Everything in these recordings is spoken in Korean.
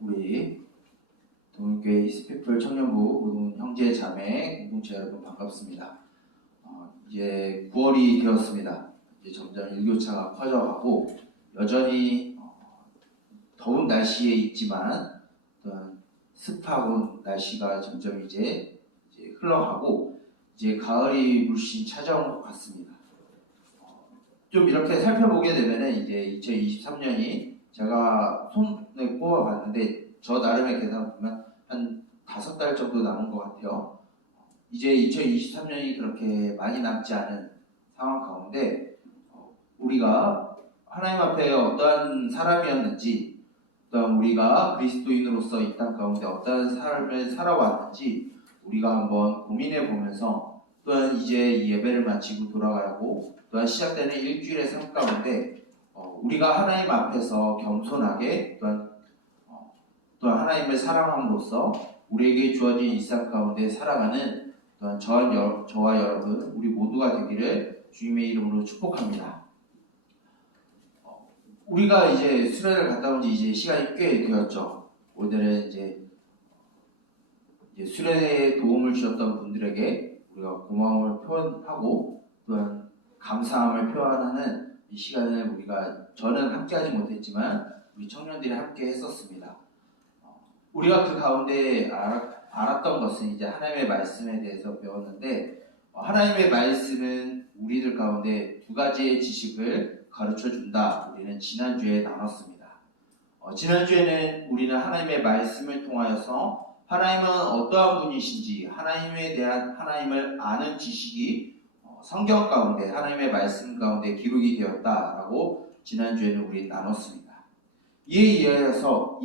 우리 동일교회 히스피플 청년부 모든 형제 자매 공동체 여러분 반갑습니다. 이제 9월이 되었습니다. 이제 점점 일교차가 커져가고 여전히 더운 날씨에 있지만 어떤 습하고 날씨가 점점 이제 흘러가고 이제 가을이 물씬 찾아온 것 같습니다. 좀 이렇게 살펴보게 되면은 이제 2023년이 제가 손에 꼽아봤는데 저 나름의 계산 보면 한 5달 정도 남은 것 같아요. 이제 2023년이 그렇게 많이 남지 않은 상황 가운데 우리가 하나님 앞에 어떠한 사람이었는지, 또한 우리가 그리스도인으로서 이 땅 가운데 어떠한 삶을 살아왔는지 우리가 한번 고민해 보면서, 또한 이제 이 예배를 마치고 돌아가야 하고 또한 시작되는 일주일의 삶 가운데 우리가 하나님 앞에서 겸손하게 또한 하나님을 사랑함으로써 우리에게 주어진 일상 가운데 살아가는 또한 저와 여러분 우리 모두가 되기를 주님의 이름으로 축복합니다. 우리가 이제 수련을 갔다 온 지 이제 시간이 꽤 되었죠. 오늘은 이제 수련에 도움을 주셨던 분들에게 우리가 고마움을 표현하고 또한 감사함을 표현하는 이 시간을 저는 함께하지 못했지만 우리 청년들이 함께 했었습니다. 우리가 그 가운데 알았던 것은 이제 하나님의 말씀에 대해서 배웠는데, 하나님의 말씀은 우리들 가운데 두 가지의 지식을 가르쳐 준다. 우리는 지난주에 나눴습니다. 지난주에는 우리는 하나님의 말씀을 통하여서 하나님은 어떠한 분이신지 하나님에 대한 하나님을 아는 지식이 성경 가운데 하나님의 말씀 가운데 기록이 되었다라고 지난주에는 우리 나눴습니다. 이에 이어서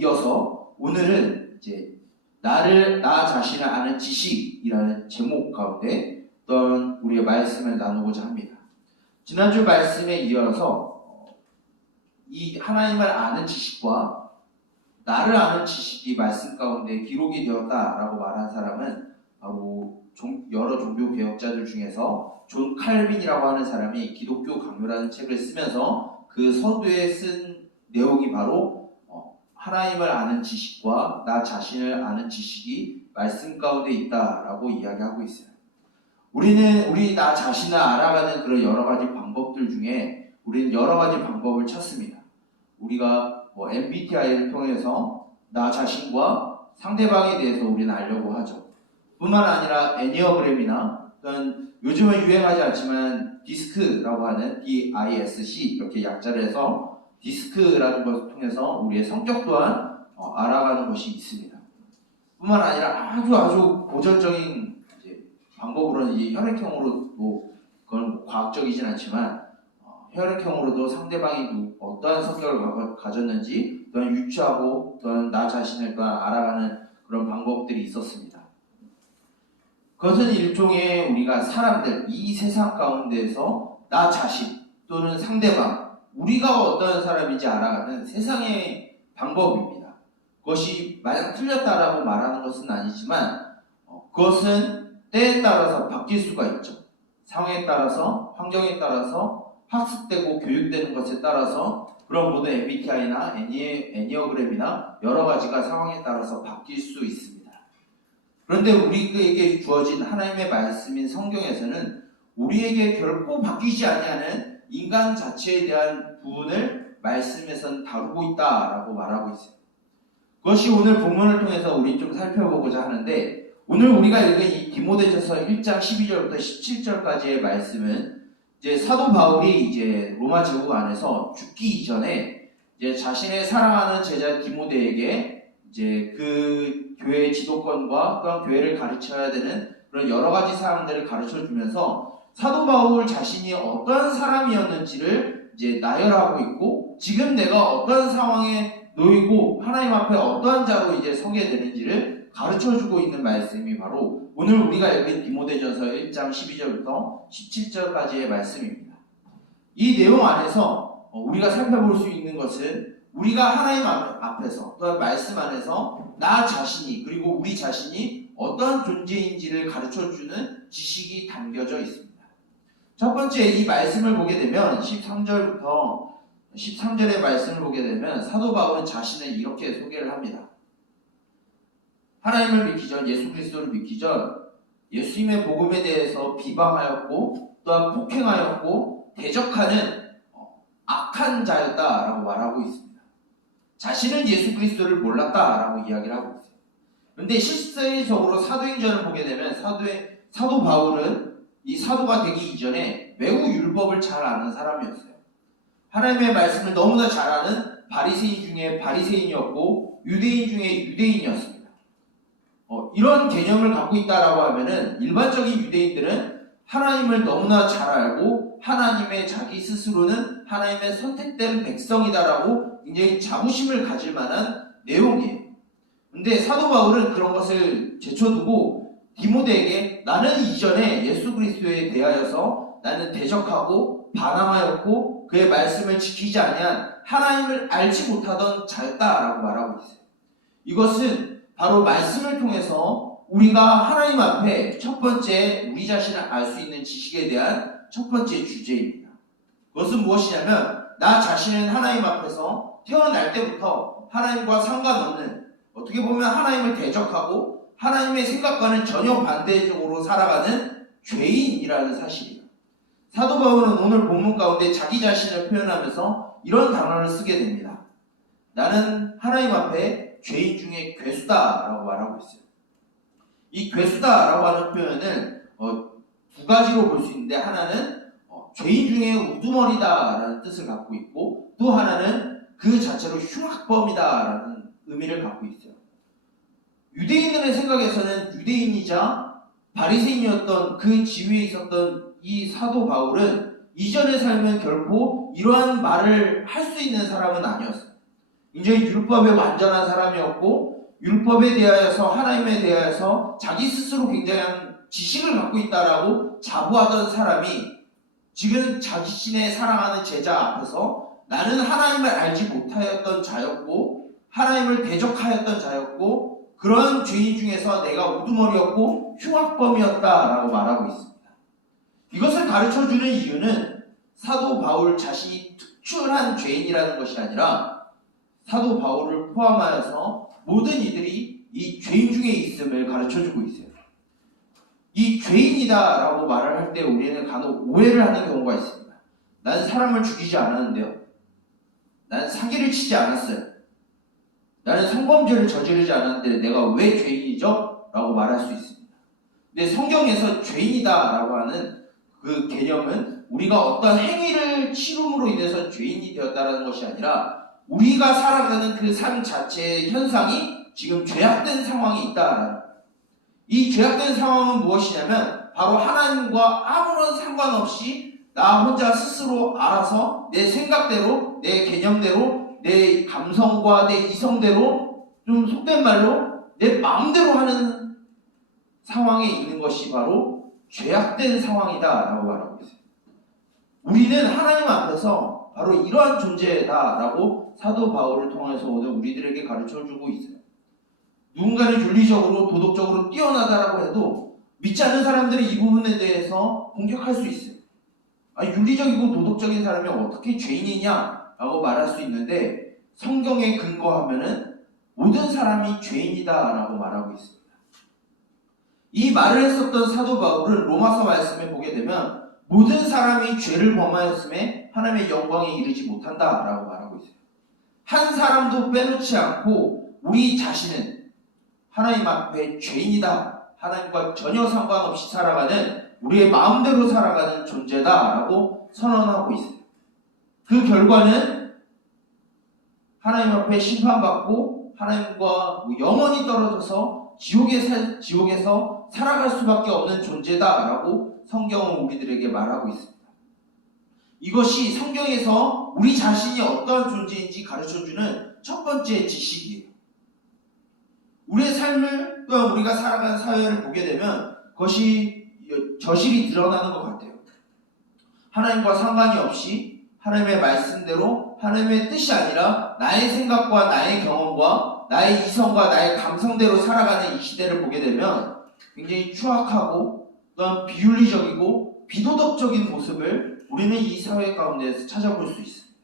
오늘은 이제 나 자신을 아는 지식이라는 제목 가운데 어떤 우리의 말씀을 나누고자 합니다. 지난주 말씀에 이어서 이 하나님을 아는 지식과 나를 아는 지식이 말씀 가운데 기록이 되었다라고 말한 사람은 바로 여러 종교 개혁자들 중에서 존 칼빈이라고 하는 사람이 기독교 강요라는 책을 쓰면서 그 서두에 쓴 내용이 바로 하나님을 아는 지식과 나 자신을 아는 지식이 말씀 가운데 있다라고 이야기하고 있어요. 우리 나 자신을 알아가는 그런 여러 가지 방법들 중에 우리는 여러 가지 방법을 찾습니다. 우리가 MBTI를 통해서 나 자신과 상대방에 대해서 우리는 알려고 하죠. 뿐만 아니라 애니어그램이나 또는 요즘은 유행하지 않지만 디스크라고 하는 DISC 이렇게 약자를 해서 디스크라는 것을 통해서 우리의 성격 또한 알아가는 것이 있습니다. 뿐만 아니라 아주 고전적인 방법으로는 혈액형으로도, 그건 과학적이진 않지만 혈액형으로도 상대방이 어떠한 성격을 가졌는지 또한 유추하고 또한 나 자신을 또한 알아가는 그런 방법들이 있었습니다. 그것은 일종의 우리가 사람들, 이 세상 가운데에서 나 자신 또는 상대방, 우리가 어떤 사람인지 알아가는 세상의 방법입니다. 그것이 만약 틀렸다라고 말하는 것은 아니지만 그것은 때에 따라서 바뀔 수가 있죠. 상황에 따라서, 환경에 따라서, 학습되고 교육되는 것에 따라서 그런 모든 MBTI나 애니어그램이나 여러 가지가 상황에 따라서 바뀔 수 있습니다. 그런데 우리에게 주어진 하나님의 말씀인 성경에서는 우리에게 결코 바뀌지 아니하는 인간 자체에 대한 부분을 말씀에서는 다루고 있다라고 말하고 있어요. 그것이 오늘 본문을 통해서 우리 좀 살펴보고자 하는데, 오늘 우리가 읽은 이 디모데전서 1장 12절부터 17절까지의 말씀은 이제 사도 바울이 이제 로마 제국 안에서 죽기 이전에 이제 자신의 사랑하는 제자 디모데에게 이제 그 교회의 지도권과 또한 교회를 가르쳐야 되는 그런 여러 가지 사항들을 가르쳐 주면서 사도 바울 자신이 어떠한 사람이었는지를 이제 나열하고 있고, 지금 내가 어떠한 상황에 놓이고 하나님 앞에 어떠한 자로 이제 서게 되는지를 가르쳐주고 있는 말씀이 바로 오늘 우리가 읽은 디모데전서 1장 12절부터 17절까지의 말씀입니다. 이 내용 안에서 우리가 살펴볼 수 있는 것은 우리가 하나님 앞에서 또한 말씀 안에서 나 자신이 그리고 우리 자신이 어떠한 존재인지를 가르쳐주는 지식이 담겨져 있습니다. 첫 번째 이 말씀을 보게 되면 13절의 말씀을 보게 되면 사도 바울은 자신을 이렇게 소개를 합니다. 하나님을 믿기 전, 예수 그리스도를 믿기 전 예수님의 복음에 대해서 비방하였고 또한 폭행하였고 대적하는 악한 자였다라고 말하고 있습니다. 자신은 예수 그리스도를 몰랐다라고 이야기를 하고 있어요. 그런데 실제적으로 사도행전을 보게 되면 사도 바울은 이 사도가 되기 이전에 매우 율법을 잘 아는 사람이었어요. 하나님의 말씀을 너무나 잘 아는 바리새인 중에 바리새인이었고 유대인 중에 유대인이었습니다. 이런 개념을 갖고 있다라고 하면은 일반적인 유대인들은 하나님을 너무나 잘 알고 하나님의 자기 스스로는 하나님의 선택된 백성이다라고 굉장히 자부심을 가질 만한 내용이에요. 근데 사도 바울은 그런 것을 제쳐두고 디모데에게 나는 이전에 예수 그리스도에 대하여서 나는 대적하고 반항하였고 그의 말씀을 지키지 아니한 하나님을 알지 못하던 자였다라고 말하고 있어요. 이것은 바로 말씀을 통해서 우리가 하나님 앞에 첫 번째 우리 자신을 알 수 있는 지식에 대한 첫 번째 주제입니다. 그것은 무엇이냐면 나 자신은 하나님 앞에서 태어날 때부터 하나님과 상관없는 어떻게 보면 하나님을 대적하고 하나님의 생각과는 전혀 반대적으로 살아가는 죄인이라는 사실이에요. 사도 바울은 오늘 본문 가운데 자기 자신을 표현하면서 이런 단어를 쓰게 됩니다. 나는 하나님 앞에 죄인 중에 괴수다라고 말하고 있어요. 이 괴수다라고 하는 표현을 두 가지로 볼 수 있는데 하나는 죄인 중에 우두머리다라는 뜻을 갖고 있고 또 하나는 그 자체로 흉악범이다라는 의미를 갖고 있어요. 유대인들의 생각에서는 유대인이자 바리새인이었던 그 지위에 있었던 이 사도 바울은 이전의 삶은 결코 이러한 말을 할 수 있는 사람은 아니었어요. 굉장히 율법에 완전한 사람이었고 율법에 대하여서 하나님에 대하여서 자기 스스로 굉장한 지식을 갖고 있다라고 자부하던 사람이 지금 자신의 사랑하는 제자 앞에서 나는 하나님을 알지 못하였던 자였고 하나님을 대적하였던 자였고 그런 죄인 중에서 내가 우두머리였고 흉악범이었다라고 말하고 있습니다. 이것을 가르쳐주는 이유는 사도 바울 자신이 특출한 죄인이라는 것이 아니라 사도 바울을 포함하여서 모든 이들이 이 죄인 중에 있음을 가르쳐주고 있어요. 이 죄인이다라고 말을 할 때 우리는 간혹 오해를 하는 경우가 있습니다. 난 사람을 죽이지 않았는데요. 난 사기를 치지 않았어요. 나는 성범죄를 저지르지 않았는데 내가 왜 죄인이죠? 라고 말할 수 있습니다. 근데 성경에서 죄인이다라고 하는 그 개념은 우리가 어떤 행위를 치름으로 인해서 죄인이 되었다는 것이 아니라 우리가 살아가는 그 삶 자체의 현상이 지금 죄악된 상황이 있다. 이 죄악된 상황은 무엇이냐면 바로 하나님과 아무런 상관없이 나 혼자 스스로 알아서 내 생각대로 내 개념대로 내 감성과 내 이성대로 좀 속된 말로 내 마음대로 하는 상황에 있는 것이 바로 죄악된 상황이다라고 말하고 있어요. 우리는 하나님 앞에서 바로 이러한 존재다라고 사도 바울을 통해서 오늘 우리들에게 가르쳐주고 있어요. 누군가는 윤리적으로 도덕적으로 뛰어나다라고 해도 믿지 않는 사람들이 이 부분에 대해서 공격할 수 있어요. 윤리적이고 도덕적인 사람이 어떻게 죄인이냐라고 말할 수 있는데 성경에 근거하면은 모든 사람이 죄인이다라고 말하고 있습니다. 이 말을 했었던 사도 바울은 로마서 말씀에 보게 되면 모든 사람이 죄를 범하였음에 하나님의 영광에 이르지 못한다라고 말하고 있어요. 한 사람도 빼놓지 않고 우리 자신은 하나님 앞에 죄인이다. 하나님과 전혀 상관없이 살아가는 우리의 마음대로 살아가는 존재다라고 선언하고 있어요. 그 결과는 하나님 앞에 심판받고 하나님과 영원히 떨어져서 지옥에서 살아갈 수밖에 없는 존재다라고 성경은 우리들에게 말하고 있습니다. 이것이 성경에서 우리 자신이 어떠한 존재인지 가르쳐주는 첫 번째 지식이에요. 우리의 삶을 또한 우리가 살아가는 사회를 보게 되면 그것이 저실이 드러나는 것 같아요. 하나님과 상관이 없이 하나님의 말씀대로 하나님의 뜻이 아니라 나의 생각과 나의 경험과 나의 이성과 나의 감성대로 살아가는 이 시대를 보게 되면 굉장히 추악하고 또한 비윤리적이고 비도덕적인 모습을 우리는 이 사회 가운데에서 찾아볼 수 있습니다.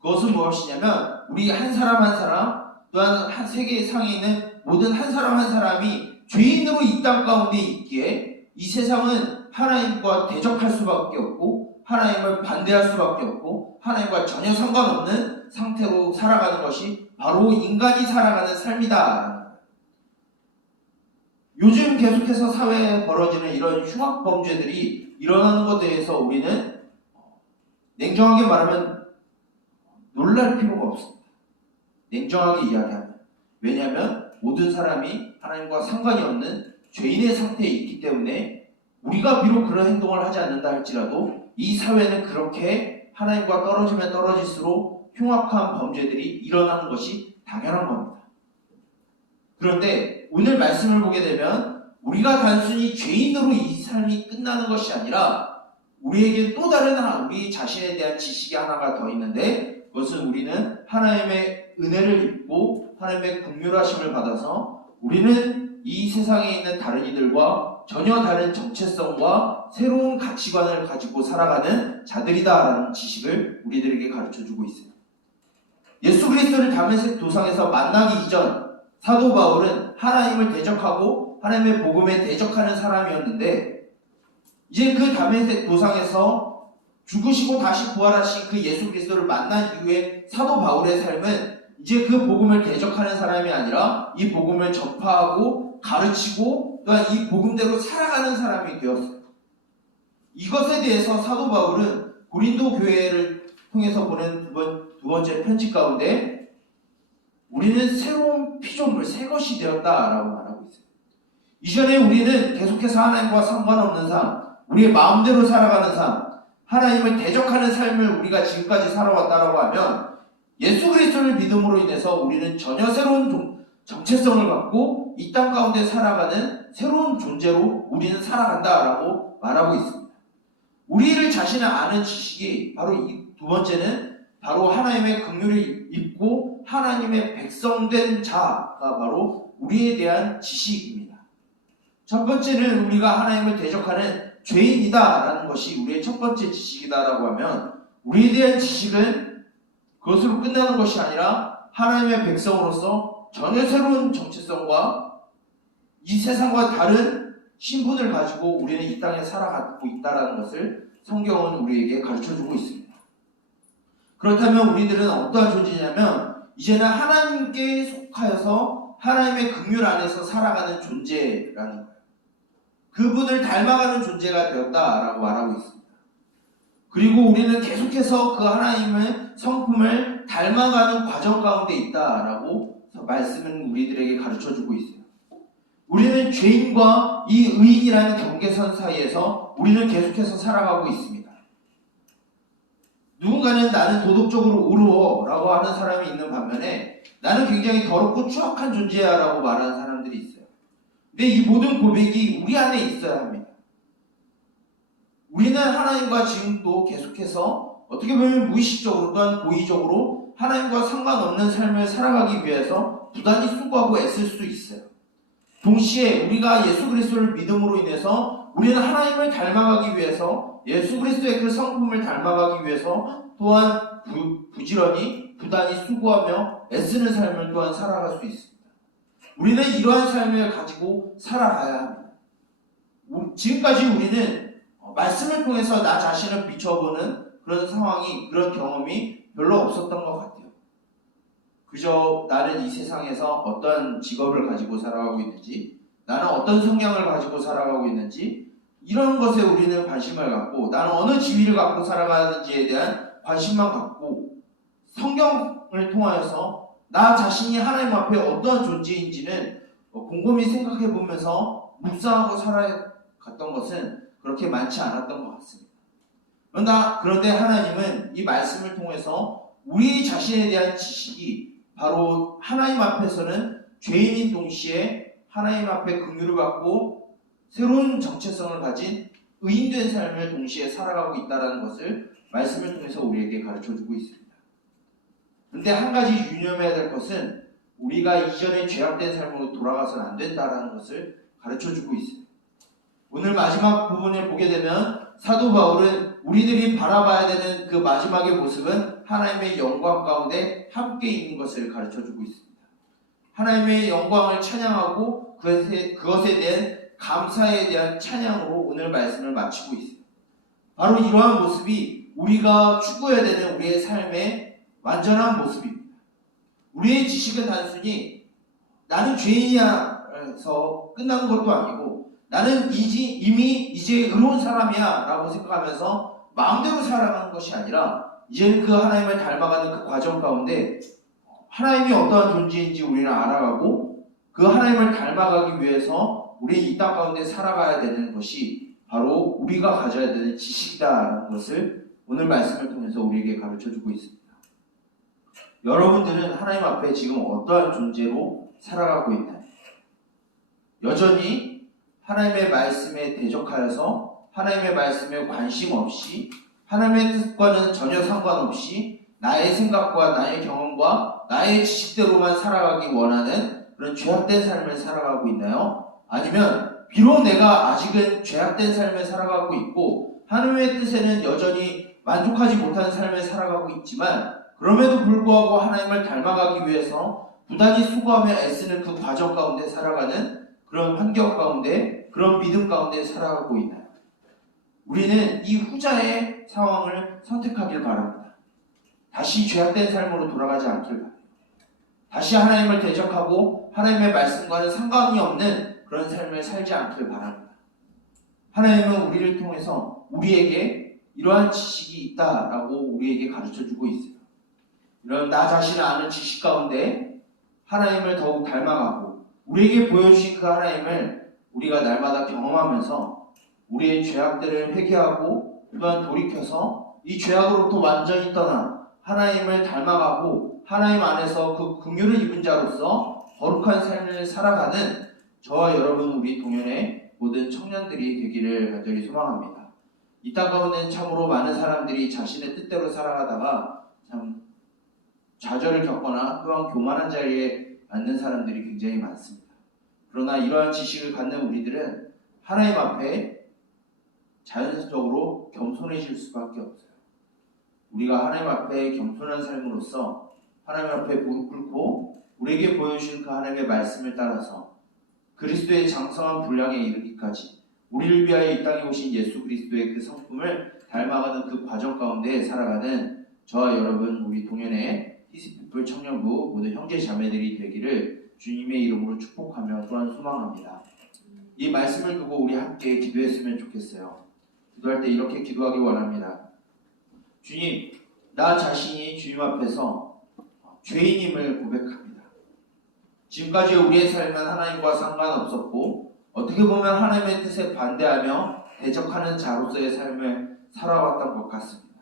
그것은 무엇이냐면 우리 한 사람 한 사람 또한 한 세계상에 있는 모든 한 사람 한 사람이 죄인으로 이 땅 가운데 있기에 이 세상은 하나님과 대적할 수밖에 없고 하나님을 반대할 수밖에 없고 하나님과 전혀 상관없는 상태로 살아가는 것이 바로 인간이 살아가는 삶이다. 요즘 계속해서 사회에 벌어지는 이런 흉악 범죄들이 일어나는 것에 대해서 우리는 냉정하게 말하면 놀랄 필요가 없습니다. 냉정하게 이야기하면. 왜냐하면 모든 사람이 하나님과 상관이 없는 죄인의 상태에 있기 때문에 우리가 비록 그런 행동을 하지 않는다 할지라도 이 사회는 그렇게 하나님과 떨어지면 떨어질수록 흉악한 범죄들이 일어나는 것이 당연한 겁니다. 그런데 오늘 말씀을 보게 되면 우리가 단순히 죄인으로 이 삶이 끝나는 것이 아니라 우리에게 또 다른 우리 자신에 대한 지식이 하나가 더 있는데 그것은 우리는 하나님의 은혜를 입고 하나님의 긍휼하심을 받아서 우리는 이 세상에 있는 다른 이들과 전혀 다른 정체성과 새로운 가치관을 가지고 살아가는 자들이다라는 지식을 우리들에게 가르쳐주고 있습니다. 예수 그리스도를 다메섹 도상에서 만나기 이전 사도 바울은 하나님을 대적하고 하나님의 복음에 대적하는 사람이었는데 이제 그 다메섹 도상에서 죽으시고 다시 부활하신 그 예수 그리스도를 만난 이후에 사도 바울의 삶은 이제 그 복음을 대적하는 사람이 아니라 이 복음을 전파하고 가르치고 또한 이 복음대로 살아가는 사람이 되었어요. 이것에 대해서 사도 바울은 고린도 교회를 통해서 보낸 두 번째 편지 가운데 우리는 새로운 피조물, 새 것이 되었다라고 말하고 있어요. 이전에 우리는 계속해서 하나님과 상관없는 삶, 우리의 마음대로 살아가는 삶, 하나님을 대적하는 삶을 우리가 지금까지 살아왔다라고 하면 예수 그리스도를 믿음으로 인해서 우리는 전혀 새로운 정체성을 갖고 이 땅 가운데 살아가는 새로운 존재로 우리는 살아간다라고 말하고 있습니다. 우리를 자신을 아는 지식이 바로 이 두 번째는 바로 하나님의 긍휼을 입고 하나님의 백성된 자가 바로 우리에 대한 지식입니다. 첫 번째는 우리가 하나님을 대적하는 죄인이다라는 것이 우리의 첫 번째 지식이다라고 하면 우리에 대한 지식은 그것으로 끝나는 것이 아니라 하나님의 백성으로서 전혀 새로운 정체성과 이 세상과 다른 신분을 가지고 우리는 이 땅에 살아가고 있다는 것을 성경은 우리에게 가르쳐주고 있습니다. 그렇다면 우리들은 어떠한 존재냐면 이제는 하나님께 속하여서 하나님의 긍휼 안에서 살아가는 존재라는 거예요. 그분을 닮아가는 존재가 되었다라고 말하고 있습니다. 그리고 우리는 계속해서 그 하나님의 성품을 닮아가는 과정 가운데 있다라고 말씀은 우리들에게 가르쳐주고 있어요. 우리는 죄인과 이 의인이라는 경계선 사이에서 우리는 계속해서 살아가고 있습니다. 누군가는 나는 도덕적으로 의로워라고 하는 사람이 있는 반면에 나는 굉장히 더럽고 추악한 존재야 라고 말하는 사람들이 있어요. 근데 이 모든 고백이 우리 안에 있어야 합니다. 우리는 하나님과 지금도 계속해서 어떻게 보면 무의식적으로 또한 고의적으로 하나님과 상관없는 삶을 살아가기 위해서 부단히 수고하고 애쓸 수 있어요. 동시에 우리가 예수 그리스도를 믿음으로 인해서 우리는 하나님을 닮아가기 위해서 예수 그리스도의 그 성품을 닮아가기 위해서 또한 부지런히 부단히 수고하며 애쓰는 삶을 또한 살아갈 수 있습니다. 우리는 이러한 삶을 가지고 살아가야 합니다. 지금까지 우리는 말씀을 통해서 나 자신을 비춰보는 그런 상황이, 그런 경험이 별로 없었던 것 같아요. 그저 나는 이 세상에서 어떤 직업을 가지고 살아가고 있는지, 나는 어떤 성향을 가지고 살아가고 있는지, 이런 것에 우리는 관심을 갖고 나는 어느 지위를 갖고 살아가는지에 대한 관심만 갖고 성경을 통하여서 나 자신이 하나님 앞에 어떠한 존재인지는 곰곰이 생각해 보면서 묵상하고 살아갔던 것은 그렇게 많지 않았던 것 같습니다. 그런데 하나님은 이 말씀을 통해서 우리 자신에 대한 지식이 바로 하나님 앞에서는 죄인인 동시에 하나님 앞에 긍휼을 받고 새로운 정체성을 가진 의인된 삶을 동시에 살아가고 있다는 것을 말씀을 통해서 우리에게 가르쳐주고 있습니다. 그런데 한 가지 유념해야 될 것은 우리가 이전에 죄악된 삶으로 돌아가서는 안 된다는 것을 가르쳐주고 있습니다. 오늘 마지막 부분을 보게 되면 사도 바울은 우리들이 바라봐야 되는 그 마지막의 모습은 하나님의 영광 가운데 함께 있는 것을 가르쳐주고 있습니다. 하나님의 영광을 찬양하고 그것에 대한 감사에 대한 찬양으로 오늘 말씀을 마치고 있어요. 바로 이러한 모습이 우리가 추구해야 되는 우리의 삶의 완전한 모습입니다. 우리의 지식은 단순히 나는 죄인이야 해서 끝나는 것도 아니고 나는 이미 이제 의로운 사람이야 라고 생각하면서 마음대로 살아가는 것이 아니라 이제는 그 하나님을 닮아가는 그 과정 가운데 하나님이 어떠한 존재인지 우리는 알아가고 그 하나님을 닮아가기 위해서 우리 이 땅 가운데 살아가야 되는 것이 바로 우리가 가져야 되는 지식이다라는 것을 오늘 말씀을 통해서 우리에게 가르쳐주고 있습니다. 여러분들은 하나님 앞에 지금 어떠한 존재로 살아가고 있나요? 여전히 하나님의 말씀에 대적하여서 하나님의 말씀에 관심 없이 하나님의 뜻과는 전혀 상관없이 나의 생각과 나의 경험과 나의 지식대로만 살아가기 원하는 그런 죄악된 삶을 살아가고 있나요? 아니면 비록 내가 아직은 죄악된 삶을 살아가고 있고 하나님의 뜻에는 여전히 만족하지 못하는 삶을 살아가고 있지만 그럼에도 불구하고 하나님을 닮아가기 위해서 부단히 수고하며 애쓰는 그 과정 가운데 살아가는 그런 환경 가운데 그런 믿음 가운데 살아가고 있나요? 우리는 이 후자의 상황을 선택하길 바랍니다. 다시 죄악된 삶으로 돌아가지 않길 바랍니다. 다시 하나님을 대적하고 하나님의 말씀과는 상관이 없는 그런 삶을 살지 않길 바랍니다. 하나님은 우리를 통해서 우리에게 이러한 지식이 있다라고 우리에게 가르쳐주고 있어요. 이런 나 자신을 아는 지식 가운데 하나님을 더욱 닮아가고 우리에게 보여주신 그 하나님을 우리가 날마다 경험하면서 우리의 죄악들을 회개하고 또한 돌이켜서 이 죄악으로부터 완전히 떠나 하나님을 닮아가고 하나님 안에서 그 긍휼을 입은 자로서 거룩한 삶을 살아가는 저와 여러분 우리 동현의 모든 청년들이 되기를 간절히 소망합니다. 이 땅 가운데는 참으로 많은 사람들이 자신의 뜻대로 살아가다가 참 좌절을 겪거나 또한 교만한 자리에 앉는 사람들이 굉장히 많습니다. 그러나 이러한 지식을 갖는 우리들은 하나님 앞에 자연적으로 겸손해질 수밖에 없어요. 우리가 하나님 앞에 겸손한 삶으로서 하나님 앞에 무릎 꿇고 우리에게 보여주신 그 하나님의 말씀을 따라서 그리스도의 장성한 분량에 이르기까지 우리를 위하여 이 땅에 오신 예수 그리스도의 그 성품을 닮아가는 그 과정 가운데 살아가는 저와 여러분 우리 동현의 히스피플 청년부 모든 형제 자매들이 되기를 주님의 이름으로 축복하며 또한 소망합니다. 이 말씀을 두고 우리 함께 기도했으면 좋겠어요. 기도할 때 이렇게 기도하기 원합니다. 주님, 나 자신이 주님 앞에서 죄인임을 고백합니다. 지금까지 우리의 삶은 하나님과 상관없었고 어떻게 보면 하나님의 뜻에 반대하며 대적하는 자로서의 삶을 살아왔던 것 같습니다.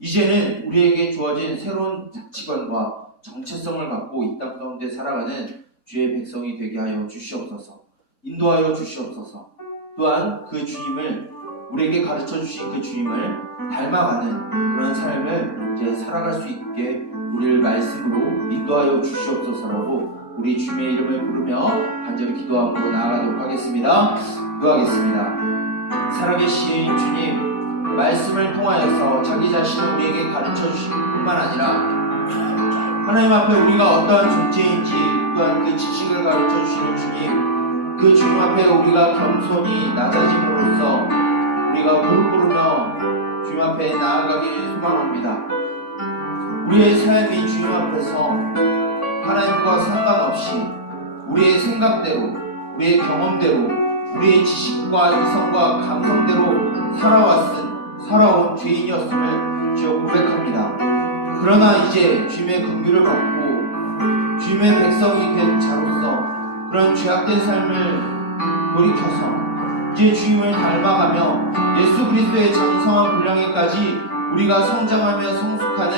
이제는 우리에게 주어진 새로운 가치관과 정체성을 갖고 이 땅 가운데 살아가는 주의 백성이 되게 하여 주시옵소서. 인도하여 주시옵소서. 또한 그 주님을 우리에게 가르쳐 주신 그 주님을 닮아가는 그런 삶을 이제 살아갈 수 있게 우리를 말씀으로 인도하여 주시옵소서라고 우리 주님의 이름을 부르며 간절히 기도함으로 나아가도록 하겠습니다. 기도하겠습니다. 살아계신 주님, 말씀을 통하여서 자기 자신을 우리에게 가르쳐 주실 뿐만 아니라 하나님 앞에 우리가 어떠한 존재인지 또한 그 지식을 가르쳐 주시는 주님, 그 주님 앞에 우리가 겸손히 낮아짐으로써 우리가 무릎 꿇으며 주님 앞에 나아가기를 소망합니다. 우리의 삶이 주님 앞에서 하나님과 상관없이 우리의 생각대로, 우리의 경험대로, 우리의 지식과 이성과 감성대로 살아온 죄인이었음을 주여 고백합니다. 그러나 이제 주님의 긍휼을 받고 주님의 백성이 된 자로서 그런 죄악된 삶을 돌이켜서 이제 주님을 닮아가며 예수 그리스도의 장성한 분량에까지 우리가 성장하며 성숙하는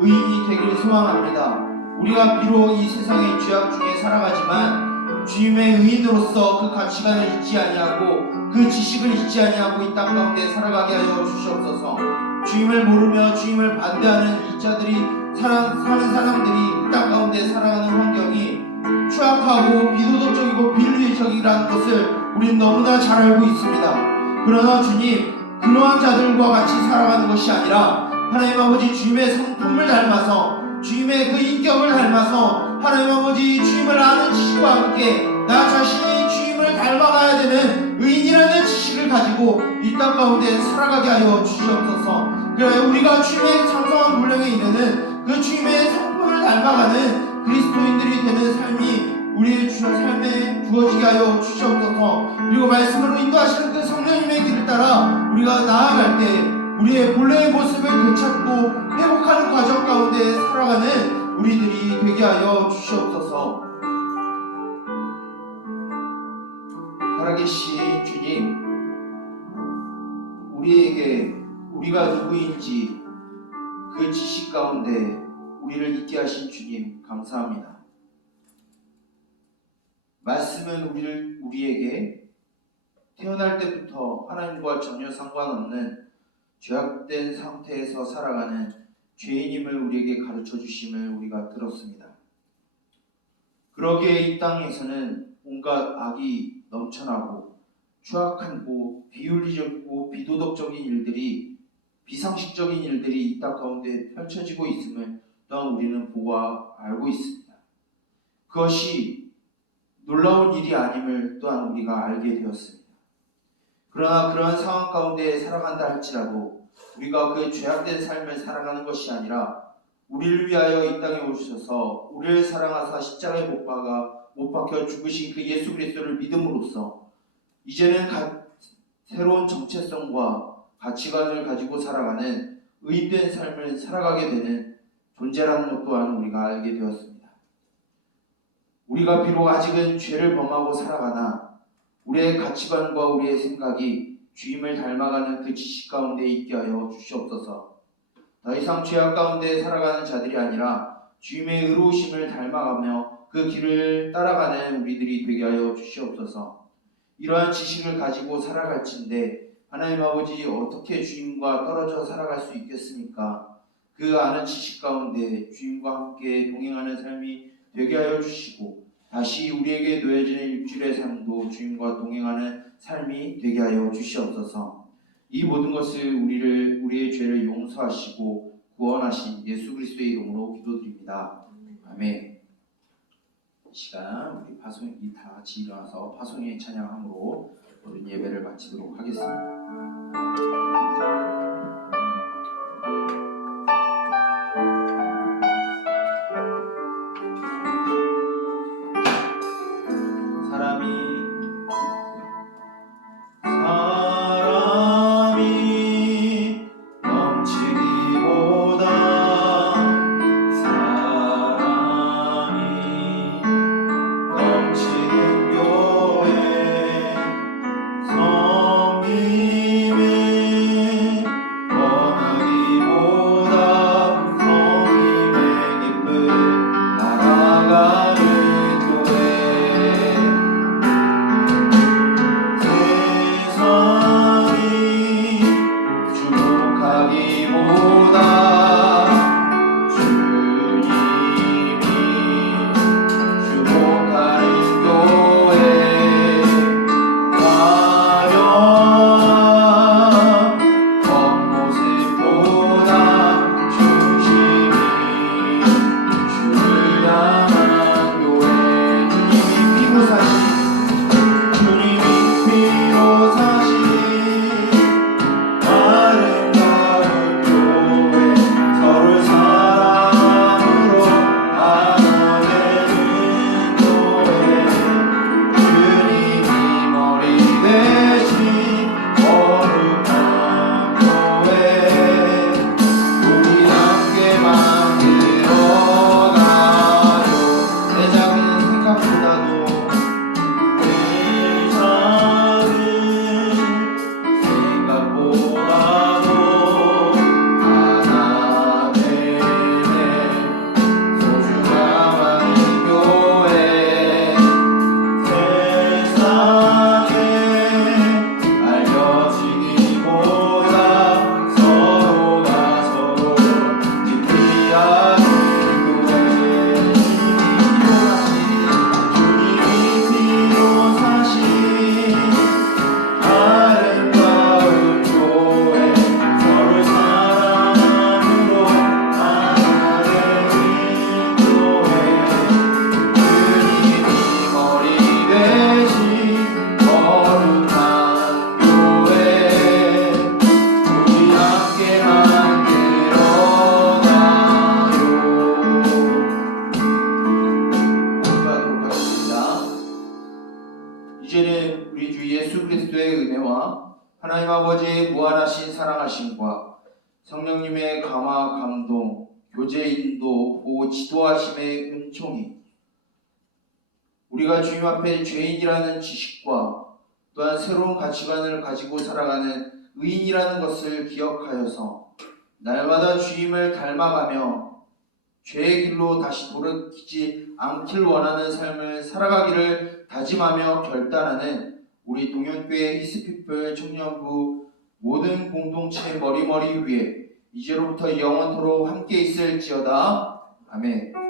의인이 되기를 소망합니다. 우리가 비록 이 세상의 죄악 중에 살아가지만 주님의 의인으로서 그 가치관을 잊지 아니하고 그 지식을 잊지 아니하고 이 땅 가운데 살아가게 하여 주시옵소서. 주님을 모르며 주님을 반대하는 이 자들이 사는 사람들이 이 땅 가운데 살아가는 환경이 추악하고 비도덕적이고 비윤리적이라는 것을 우리는 너무나 잘 알고 있습니다. 그러나 주님, 그러한 자들과 같이 살아가는 것이 아니라 하나님 아버지 주님의 성품을 닮아서 주님의 그 인격을 닮아서 하나님 아버지 주님을 아는 지식과 함께 나 자신이 주님을 닮아가야 되는 의인이라는 지식을 가지고 이 땅 가운데 살아가게 하여 주시옵소서. 그래 우리가 주님의 장성한 물령에 이르는 그 주님의 성품을 닮아가는 그리스도인들이 되는 삶이 우리의 삶에 부어지게 하여 주시옵소서. 그리고 말씀으로 인도하시는 그 성령님의 길을 따라 우리가 나아갈 때 우리의 본래의 모습을 되찾고 회복하는 과정 가운데 살아가는 우리들이 되게 하여 주시옵소서. 살아계신 주님, 우리에게 우리가 누구인지 그 지식 가운데 우리를 있게 하신 주님 감사합니다. 말씀은 우리에게 태어날 때부터 하나님과 전혀 상관없는 죄악된 상태에서 살아가는 죄인임을 우리에게 가르쳐 주심을 우리가 들었습니다. 그러기에 이 땅에서는 온갖 악이 넘쳐나고 추악하고 비윤리적이고 비도덕적인 일들이 비상식적인 일들이 이 땅 가운데 펼쳐지고 있음을 또한 우리는 보고 알고 있습니다. 그것이 놀라운 일이 아님을 또한 우리가 알게 되었습니다. 그러나 그러한 상황 가운데 살아간다 할지라도 우리가 그 죄악된 삶을 살아가는 것이 아니라 우리를 위하여 이 땅에 오셔서 우리를 사랑하사 십자가에 못 박혀 죽으신 그 예수 그리스도를 믿음으로써 이제는 새로운 정체성과 가치관을 가지고 살아가는 의인된 삶을 살아가게 되는 존재라는 것 또한 우리가 알게 되었습니다. 우리가 비록 아직은 죄를 범하고 살아가나 우리의 가치관과 우리의 생각이 주님을 닮아가는 그 지식 가운데 있게 하여 주시옵소서. 더 이상 죄악 가운데 살아가는 자들이 아니라 주님의 의로우심을 닮아가며 그 길을 따라가는 우리들이 되게 하여 주시옵소서. 이러한 지식을 가지고 살아갈진데 하나님 아버지 어떻게 주님과 떨어져 살아갈 수 있겠습니까? 그 아는 지식 가운데 주님과 함께 동행하는 삶이 되게 하여 주시고 다시 우리에게 놓여지는 육질의 삶도 주님과 동행하는 삶이 되게 하여 주시옵소서. 이 모든 것을 우리의 죄를 용서하시고 구원하신 예수 그리스도의 이름으로 기도드립니다. 아멘. 이 시간 우리 파송이 다 같이 일어나서 파송의 찬양함으로 오늘 예배를 마치도록 하겠습니다. 그리스도의 은혜와 하나님 아버지의 무한하신 사랑하심과 성령님의 감화 감동, 교제 인도, 보호 지도하심의 은총이 우리가 주님 앞에 죄인이라는 지식과 또한 새로운 가치관을 가지고 살아가는 의인이라는 것을 기억하여서 날마다 주님을 닮아가며 죄의 길로 다시 돌이키지 않길 원하는 삶을 살아가기를 다짐하며 결단하는 우리 동현교회 히스피플 청년부 모든 공동체 머리머리 위에 이제로부터 영원토록 함께 있을지어다. 아멘.